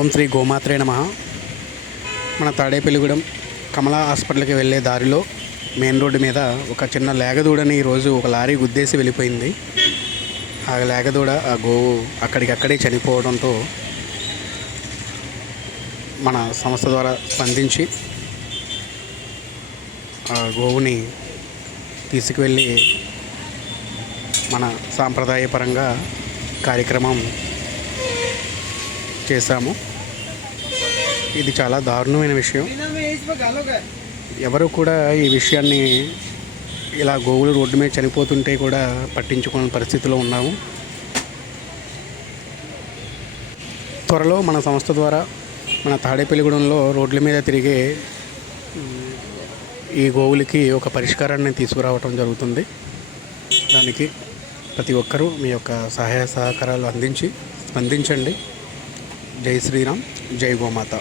ఓం శ్రీ గోమాత్రే నమః. మన తాడేపల్లిగూడెం కమలా హాస్పిటల్కి వెళ్ళే దారిలో మెయిన్ రోడ్డు మీద ఒక చిన్న లేగదూడని ఈరోజు ఒక లారీ గుద్దేసి వెళ్ళిపోయింది. ఆ లేగదూడ ఆ గోవు అక్కడికక్కడే చనిపోవడంతో మన సంస్థ ద్వారా స్పందించి ఆ గోవుని తీసుకువెళ్ళి మన సాంప్రదాయపరంగా కార్యక్రమం చేశాము. ఇది చాలా దారుణమైన విషయం. ఎవరు కూడా ఈ విషయాన్ని ఇలా గోవులు రోడ్డు మీద చనిపోతుంటే కూడా పట్టించుకునే పరిస్థితిలో ఉన్నాము. త్వరలో మన సంస్థ ద్వారా మన తాడేపల్లిగూడెంలో రోడ్ల మీద తిరిగే ఈ గోవులకి ఒక పరిష్కారాన్ని తీసుకురావటం జరుగుతుంది. దానికి ప్రతి ఒక్కరూ మీ యొక్క సహాయ సహకారాలు అందించి స్పందించండి. జై శ్రీరామ్, జై గోమాత.